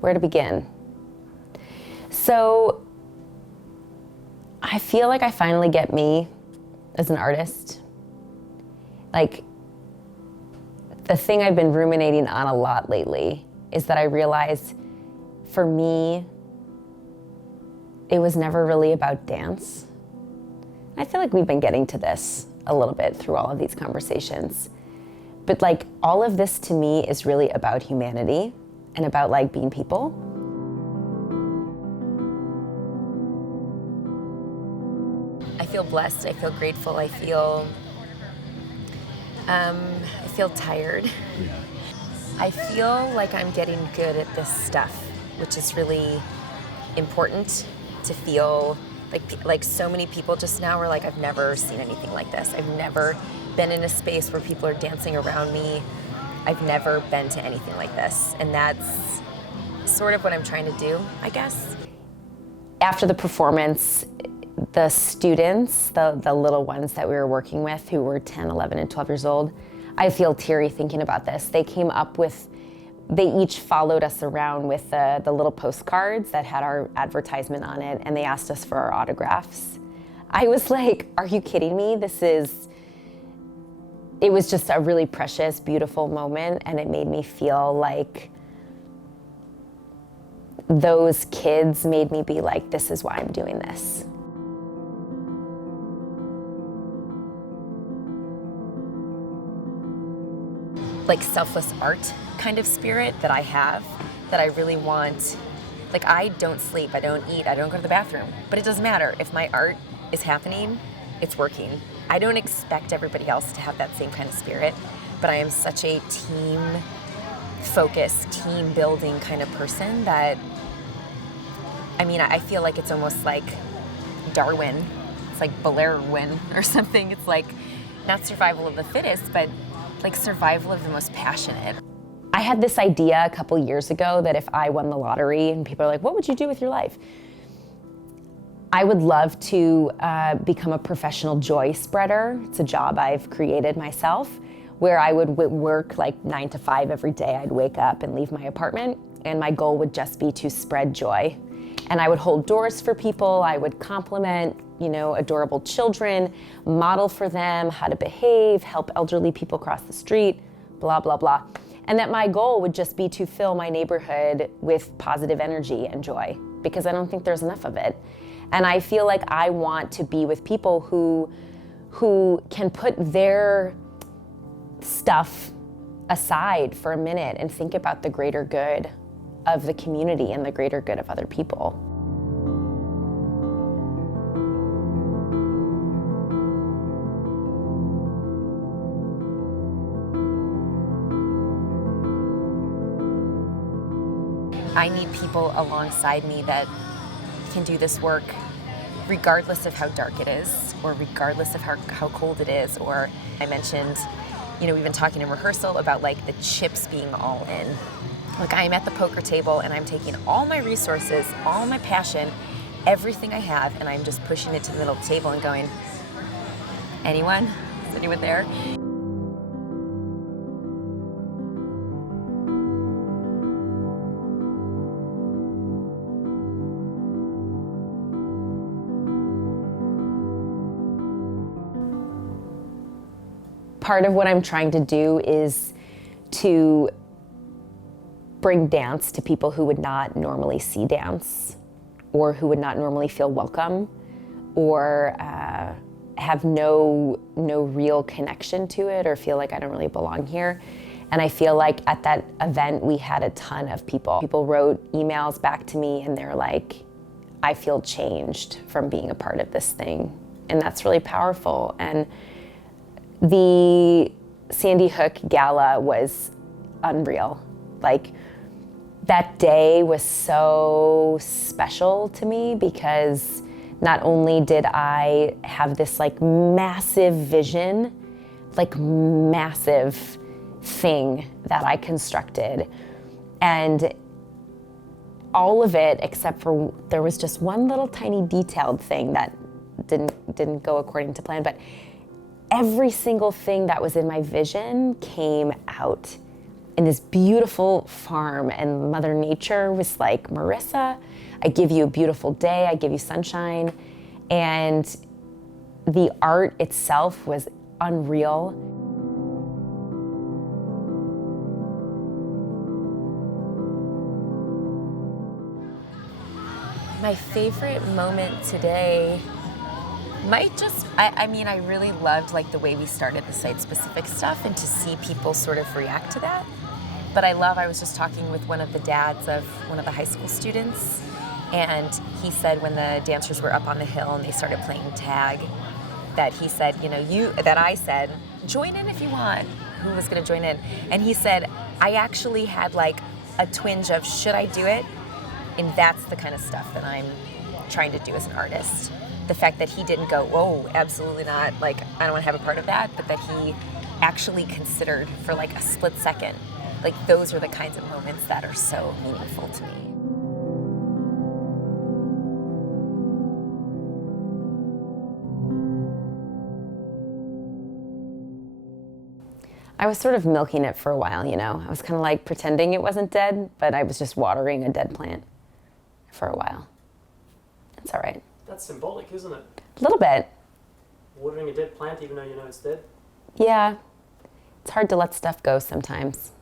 Where to begin? So I feel like I finally get me as an artist. Like, the thing I've been ruminating on a lot lately is that I realized for me, it was never really about dance. I feel like we've been getting to this a little bit through all of these conversations. But like, all of this to me is really about humanity and about like being people. I feel blessed, I feel grateful, I feel tired. I feel like I'm getting good at this stuff, which is really important to feel. Like so many people just now were like, I've never seen anything like this. I've never been in a space where people are dancing around me. I've never been to anything like this. And that's sort of what I'm trying to do, I guess. After the performance, the students, the little ones that we were working with who were 10, 11, and 12 years old, I feel teary thinking about this. They came up with, they each followed us around with the little postcards that had our advertisement on it, and they asked us for our autographs. I was like, are you kidding me? It was just a really precious, beautiful moment, and it made me feel like those kids made me be like, this is why I'm doing this. Like selfless art kind of spirit that I have, that I really want. Like, I don't sleep, I don't eat, I don't go to the bathroom, but it doesn't matter. If my art is happening, it's working. I don't expect everybody else to have that same kind of spirit, but I am such a team-focused, team-building kind of person that, I mean, I feel like it's almost like Darwin. It's like Ballaro or something. It's like, not survival of the fittest, but like survival of the most passionate. I had this idea a couple years ago that if I won the lottery and people are like, what would you do with your life? I would love to become a professional joy spreader. It's a job I've created myself, where I would work like 9 to 5 every day. I'd wake up and leave my apartment, and my goal would just be to spread joy. And I would hold doors for people. I would compliment, adorable children, model for them how to behave, help elderly people cross the street, blah, blah, blah. And that my goal would just be to fill my neighborhood with positive energy and joy, because I don't think there's enough of it. And I feel like I want to be with people who can put their stuff aside for a minute and think about the greater good of the community and the greater good of other people. I need people alongside me that can do this work regardless of how dark it is, or regardless of how cold it is. Or I mentioned, we've been talking in rehearsal about like the chips being all in. Like, I'm at the poker table and I'm taking all my resources, all my passion, everything I have, and I'm just pushing it to the middle of the table and going, anyone? Is anyone there? Part of what I'm trying to do is to bring dance to people who would not normally see dance, or who would not normally feel welcome, or have no real connection to it, or feel like I don't really belong here. And I feel like at that event we had a ton of people. People wrote emails back to me and they're like, I feel changed from being a part of this thing. And that's really powerful. And the Sandy Hook Gala was unreal. Like, that day was so special to me, because not only did I have this like massive vision, like massive thing that I constructed, and all of it, except for there was just one little tiny detailed thing that didn't go according to plan, but every single thing that was in my vision came out. in this beautiful farm, and Mother Nature was like, Marissa, I give you a beautiful day, I give you sunshine. And the art itself was unreal. My favorite moment today might just, I mean, I really loved like the way we started the site-specific stuff and to see people sort of react to that. But I was just talking with one of the dads of one of the high school students, and he said when the dancers were up on the hill and they started playing tag, that he said, that I said, join in if you want. Who was gonna join in? And he said, I actually had like a twinge of, should I do it? And that's the kind of stuff that I'm trying to do as an artist. The fact that he didn't go, whoa, absolutely not, like, I don't want to have a part of that, but that he actually considered for like a split second. Like, those are the kinds of moments that are so meaningful to me. I was sort of milking it for a while, I was kind of like pretending it wasn't dead, but I was just watering a dead plant for a while. It's all right. That's symbolic, isn't it? A little bit. Watering a dead plant even though you know it's dead? Yeah. It's hard to let stuff go sometimes.